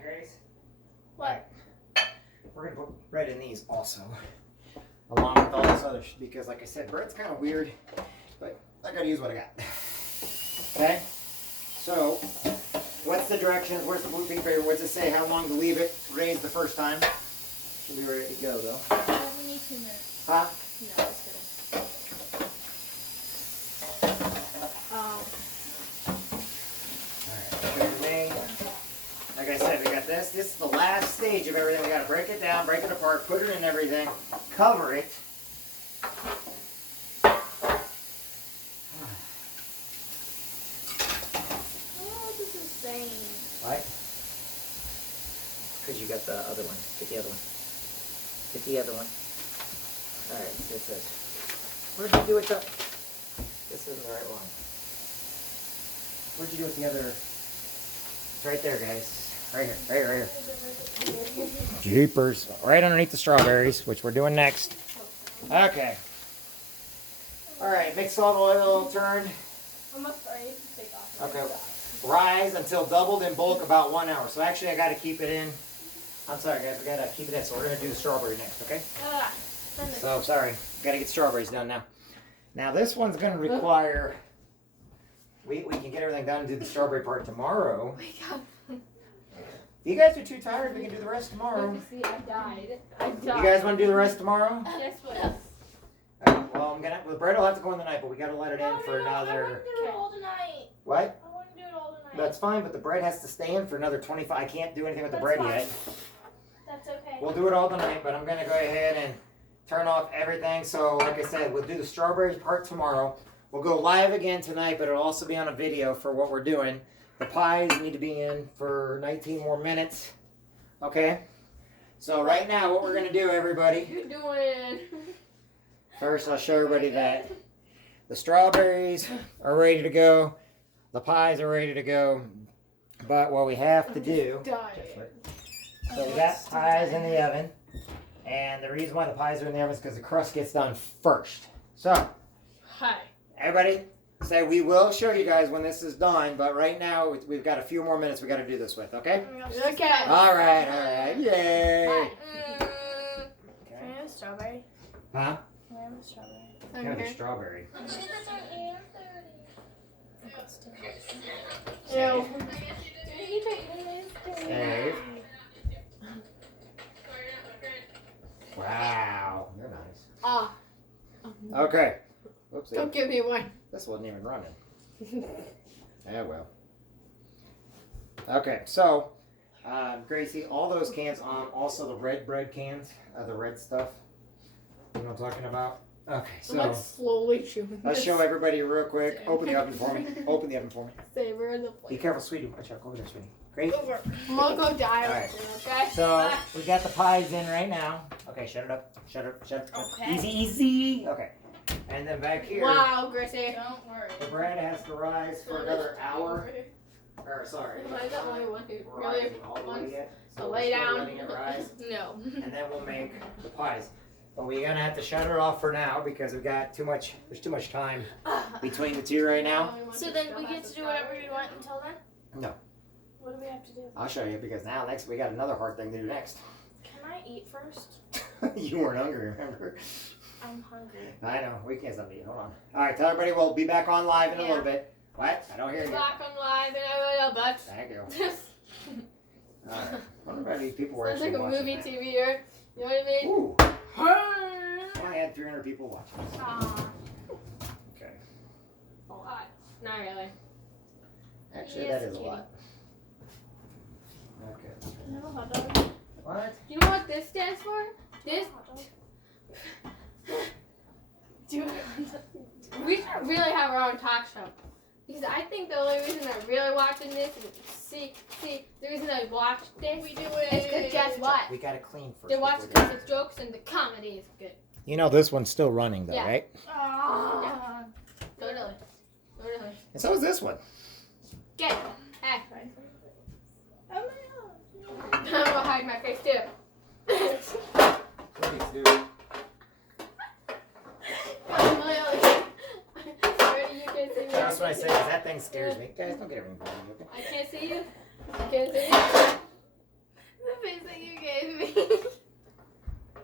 Alright, Grace. What? We're going to put bread in these also. Along with all this other because like I said, bread's kind of weird. But I got to use what I got. Okay? So, what's the directions? Where's the blue pink paper? What's it say? How long to leave it raised the first time? Should be ready to go though. We need 2 minutes. Huh? No, just kidding. Alright, like I said, we got this. This is the last stage of everything. We got to break it down, break it apart, put it in everything, cover it. Oh, this is insane. What? Because you got the other one. Get the other one. Get the other one. Alright, see what it says. What did you do with the... This isn't the right one. What did you do with the other... It's right there, guys. Right here. Right here. Jeepers. Right underneath the strawberries, which we're doing next. Okay. Alright, mix salt, oil, turn. I'm afraid to take off. Okay. Rise until doubled in bulk about 1 hour. So actually I got to keep it in. I'm sorry guys, we got to keep it in. So we're going to do the strawberry next, okay? So sorry, got to get strawberries done now. Now this one's going to require, we can get everything done and do the strawberry part tomorrow. If you guys are too tired, we can do the rest tomorrow. See, I died. You guys want to do the rest tomorrow? Yes, please. Alright, well, the bread will have to go in the night, but we got to let it in for I another... want to do it all tonight. What? I want to do it all tonight. That's fine, but the bread has to stay in for another 25. I can't do anything with the bread yet. That's okay. We'll do it all tonight, but I'm going to go ahead and turn off everything. So, like I said, we'll do the strawberries part tomorrow. We'll go live again tonight, but it'll also be on a video for what we're doing. The pies need to be in for 19 more minutes. Okay? So, right now, what we're going to do, everybody... You're doing... First, I'll show everybody that the strawberries are ready to go. The pies are ready to go. But what we have to do... So we got pies in the oven. And the reason why the pies are in the oven is because the crust gets done first. So, Hi. everybody, say we will show you guys when this is done. But right now, we've got a few more minutes we got to do this with, okay? Okay. All right. Yay. Hi. Okay. Can I have a strawberry? Huh? Can I have a strawberry? Kind of a strawberry. Ew. Save. Wow, they're nice. Ah. Okay. Whoopsie. Don't give me one. This wasn't even running. Yeah, well. Okay, so, Gracie, all those cans, also the red bread cans, the red stuff. You know what I'm talking about? Okay, I'm like so slowly chewing let's this. show everybody real quick. Open the oven for me. Open the oven for me. Savor the Be plate. careful, sweetie. Watch out. Go over there, sweetie. Great. Over. I'm gonna go die All right. okay? So we got the pies in right now. Okay, shut it up. Shut it up. Shut it up. Okay. Easy. Okay. And then back here, Wow, Gracie. Don't worry. the bread has to rise for another hour. Or sorry. Am I the only one who really Rising all the way wants yet. to So lay we're still down? letting it rise. No. And then we'll make the pies. But we're gonna have to shut it off for now because we've got too much. There's too much time between the two right now. So then we get to do whatever we want until then? No. What do we have to do? I'll show you because now next we got another hard thing to do next. Can I eat first? You weren't hungry, remember? I'm hungry. I know. We can't stop eating. Hold on. All right, tell everybody we'll be back on live in a little bit. What? I don't hear you. Back on live and I will, but. Thank you. All right. I wonder how many people were Sounds actually like a watching movie that. TV here. You know what I mean? Ooh. I had 300 people watching. Okay. A lot. Not really. Actually, Yes, that is a kitty. lot. Okay. No hot dog. What? You know what this stands for? This. We should really have our own talk show. Because I think the only reason they're really watching this and see, the reason they watch this We do it. is because guess what? We got to clean first. They watch before we because the jokes and the comedy is good. You know this one's still running though, Yeah. right? Ah. Totally. Totally. And so is this one. Get. Hey. Oh my I'm gonna hide my face too. Please do. That's what I say. Is that thing scares me. Guys, don't get everything bloody, okay? I can't see you. I can't see you.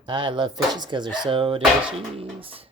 I love fishes because they're so delicious.